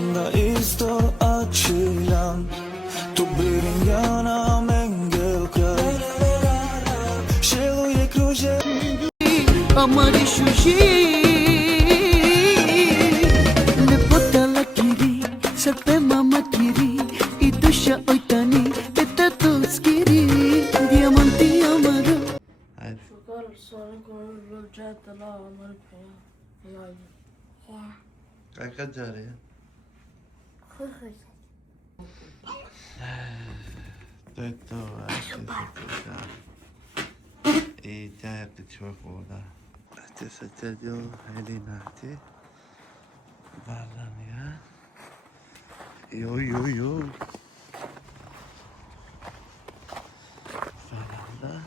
Quando sto accillan, tu birignana mengelka. Shelo je kruže. Amari shushi le potala kiri sarpe mama kiri idusha oitani etatuskiri diamanti amaro. شكر الصالح كل جات لا عمل فيها काय काय जा रहे हैं तो ऐसे सोचा ya kecil kola aja saja jo Helena aja balan ya yo balan dah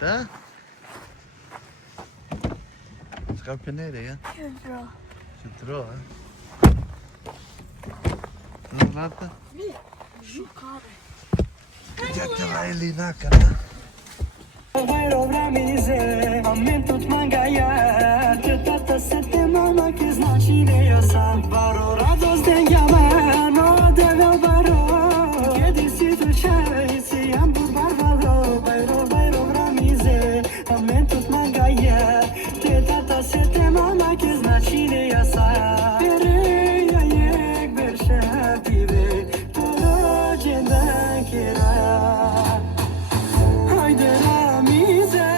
dah sekarang nereye ya Centro ha Nata شكر Giacca Helena kana Vai robramize, amen tot mangaia. Te tata se te mama che znači ne ja sam baro radost denjama no deve baro. Kedi si tu čaj si ambur barbaro. Vai robramize, amen tot mangaia. Te tata se te mama che znači ne ja sam. Pereja jek berša pive, to rođendan kera. Hajde ramize,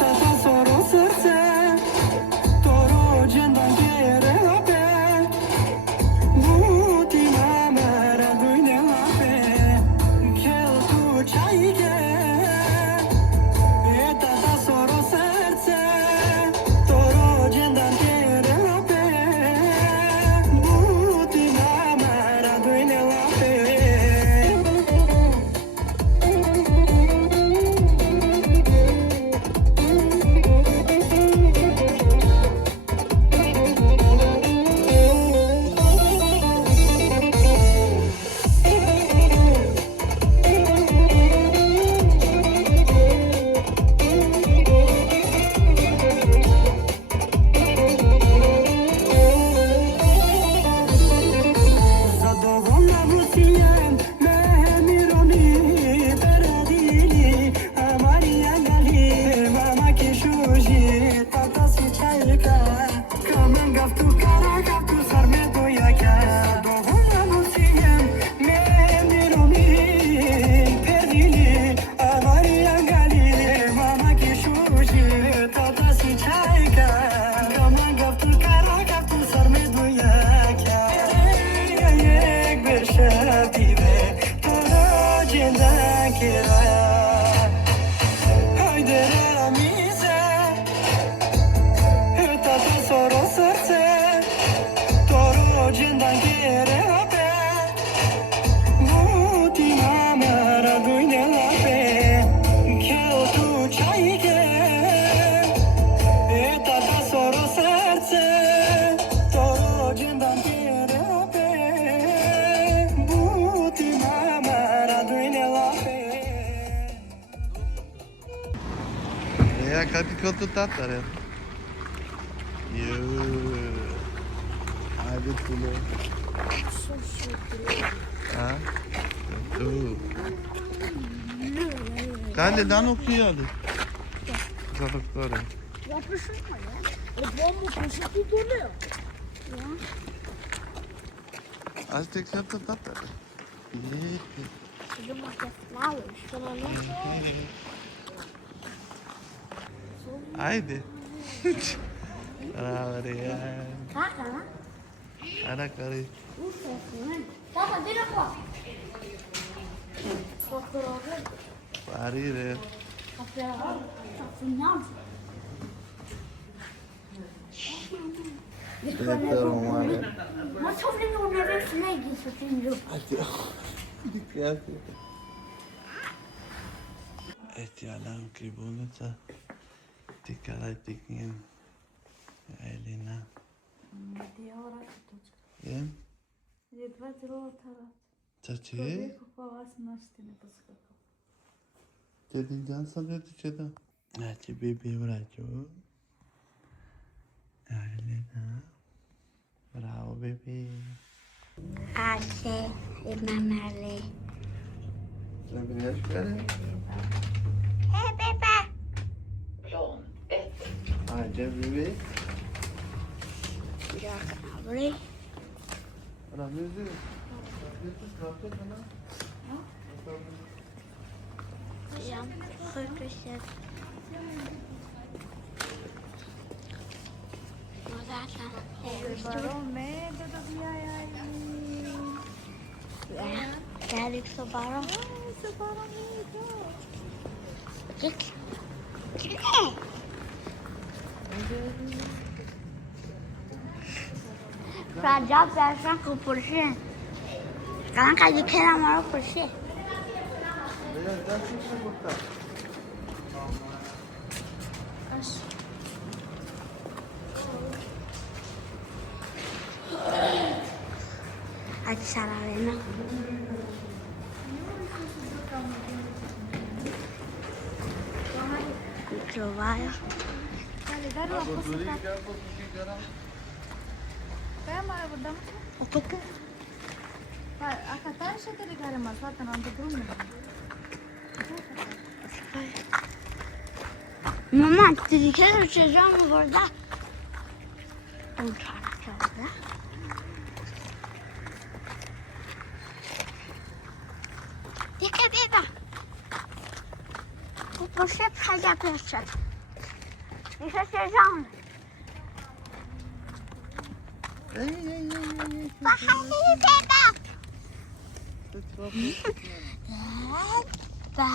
tata soro srce, to rođendan kjere lape, buti mama radujne lape, kel tu čajke, tata soro srce, to rođendan kjere lape, buti mama radujne lape. Zadowolona wróciłem, mehemironi, peradili, a Maria gali, mama kishuji, tata si çayka, kamen gaftu kara gaftu sarme doyaka. Zadowolona wróciłem, mehemironi, peradili, a Maria gali, mama kishuji, tata si çayka, kamen gaftu kara gaftu sarme doyaka. Yek berša pive, to rođendan kera. Hajde ramize, tata soro srce, to rođendan kere lape, buti mama radujne lape, kel tu čajke, tata soro srce, to rođendan kere lape, buti mama radujne lape. ya kaki kotu tatar ya yo hadi tulo ha tu Kale lan okuyor hadi Zalıkları Yapışırma ya. Bomba poşeti doluyor. Aztek kotu tatar You must have flowers. Şuna ne? Haydi Araları ya Kaka lan. Ara karı Bu sesini. Baba direkt bak. Doktor abi. Parire Kapıya bak. Kapıyı ne yapsın? Yeter umarım Ma çoflin o nevesine gitsin. Dikkat et yalan ki bunu da dikkat ettiğin Elina Diye olarak tutacak. Yem Jedva zelo tarat. Çaçı Čovjeku pa vas naštine poskakao. Dedin can sanıyordu çeda Hadi bebeği bırakıyor Elina baby. Ase, mamale. Sen beni yaş ver. Hey, Peppa. Aja baby. Jag kan aldrig. Ana müziği. Kapıyı sana. Ja, sjukhuset. Och där kan det är liksom bara... Gick. Raja पैसा को पुरुषे कहाँ का दिखे ना हमारा पुरुषे Beyaz dersin mi burada? अच्छा लगे ना Trovare. Apa tuh? Mamma, ti dicevo c'è già una guarda. Non c'è una cosa. Di che beva? Tu posso fare questo? Di che c'è già una? Bahane beba. Beba.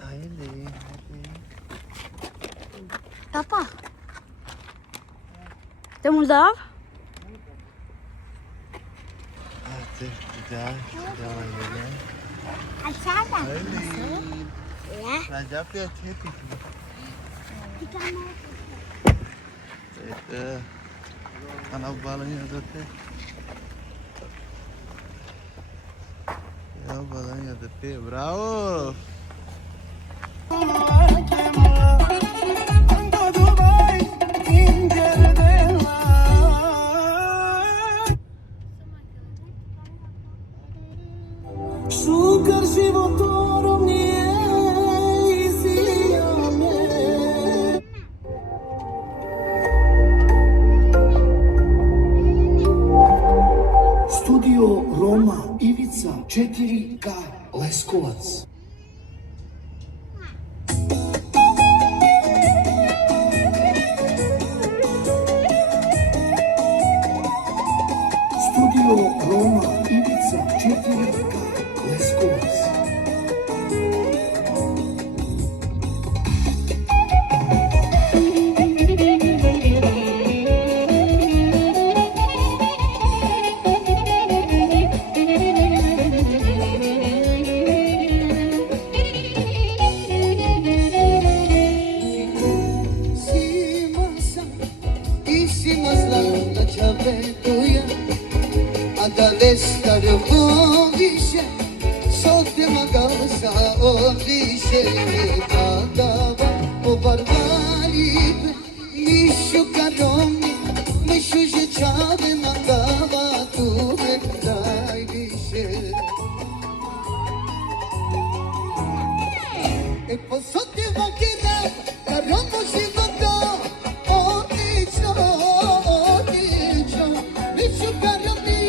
Haydi. Papa. Te mudar? Hadi güzel. Devam edelim. Aşağıda. Haydi. Ya. Recep yatıyor. Bir tane. Evet. Ana balon yazıtı. Ya balon yazıtı. Bravo. Shukar životorom nije izijane. Studio Roma Ivica 4K Leskovac. Studio Roma Ivica 4K Leskovac. Adalestar odisce, solte magalsa odisce, adava o barbaripe, mishu karomi, mishu jechave magava tu me dai disce. E posso te vakina, karomo shivato, odicho, mishu karomi.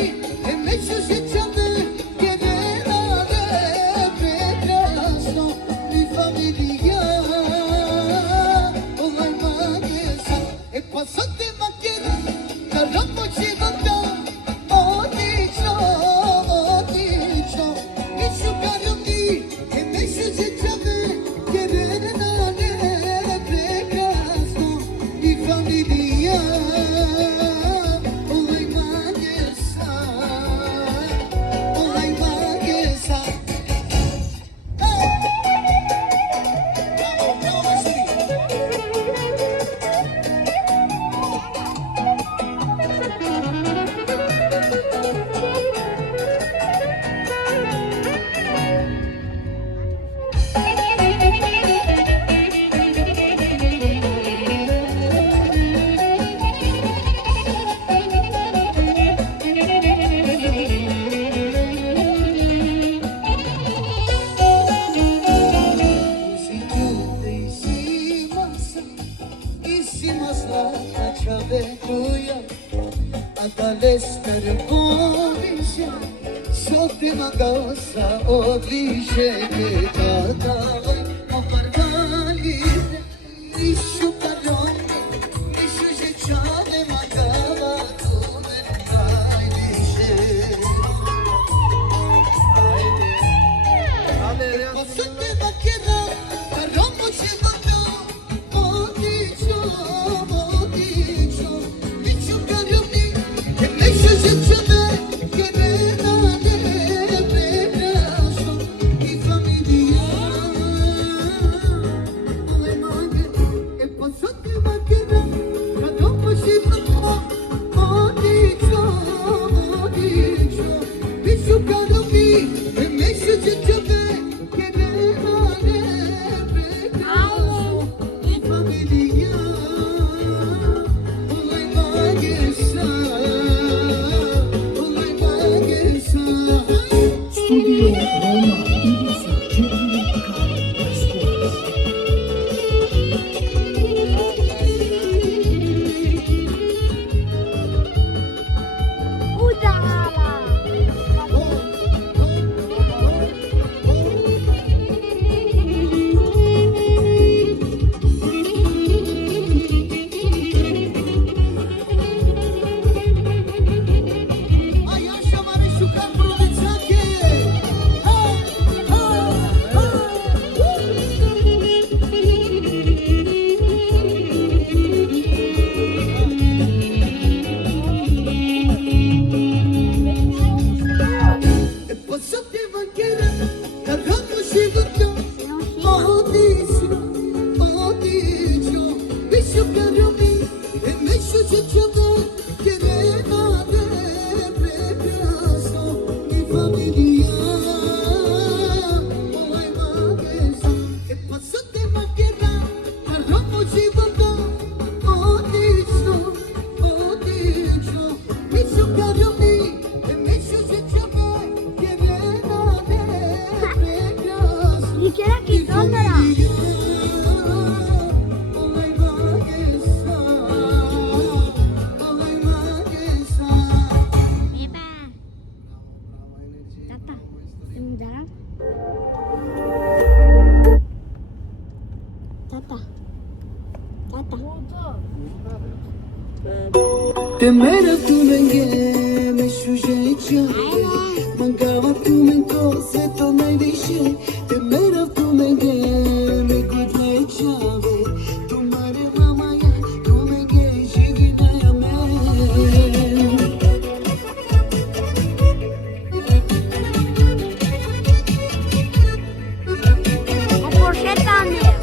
Oh my God. bellissima strada ci avevo io ad all'estero dice sotto una cosa o dice che tata ma parlare di sciuparone di sciucciare ma cava come vai dice sotto macchina carrombo ci Temera tu menge me shuje chave mangava tu menko se to nai dishe temera tu menge me gudle chave tumhare mama ya tu menge jivina ya me Por qué también?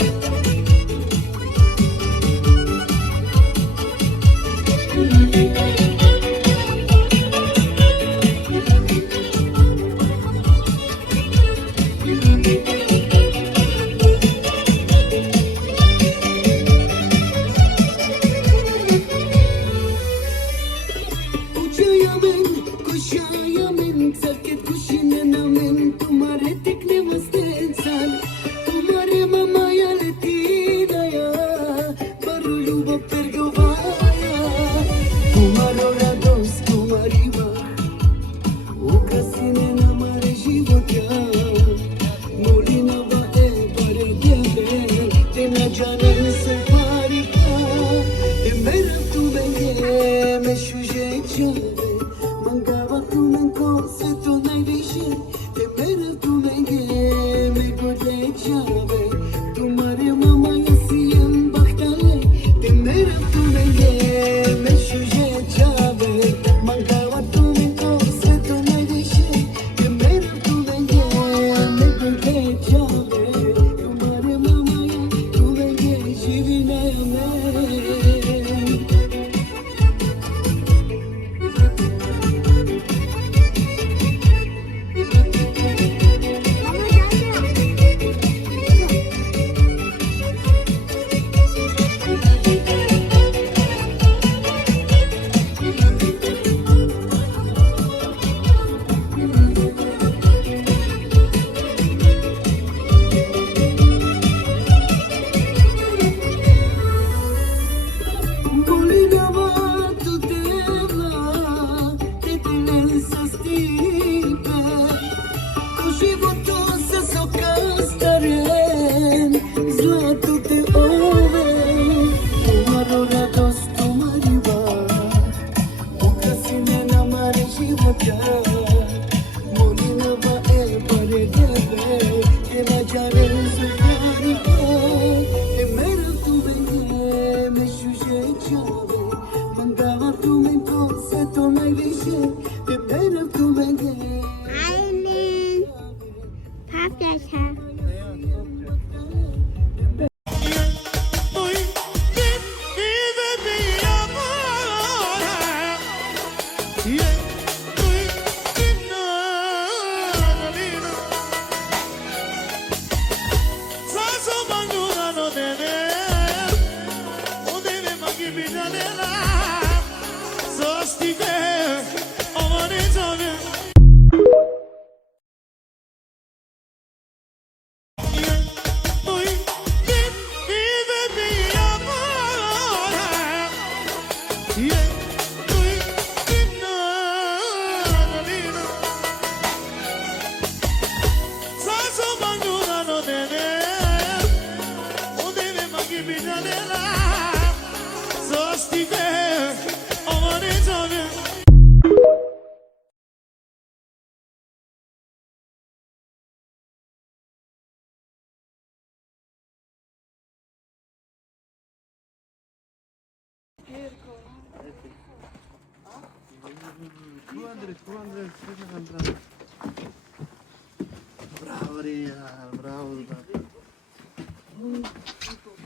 Bravo Ria, bravo.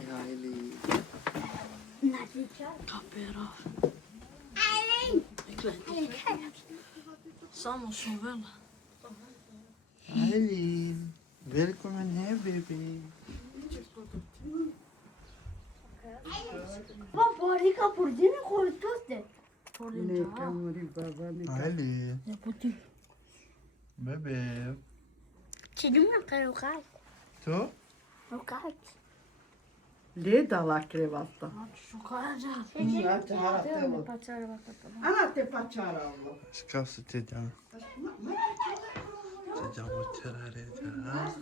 Ja, Eli. Samen zo wel. Eileen, welkom hier, baby. Papá, rica por dentro con toste. Eileen, bebe. Çedim mi karokat? Tu? Rokat. Leda la crevasta. Ana te pačaralo. Ska se ti da? Ti da mu terare da.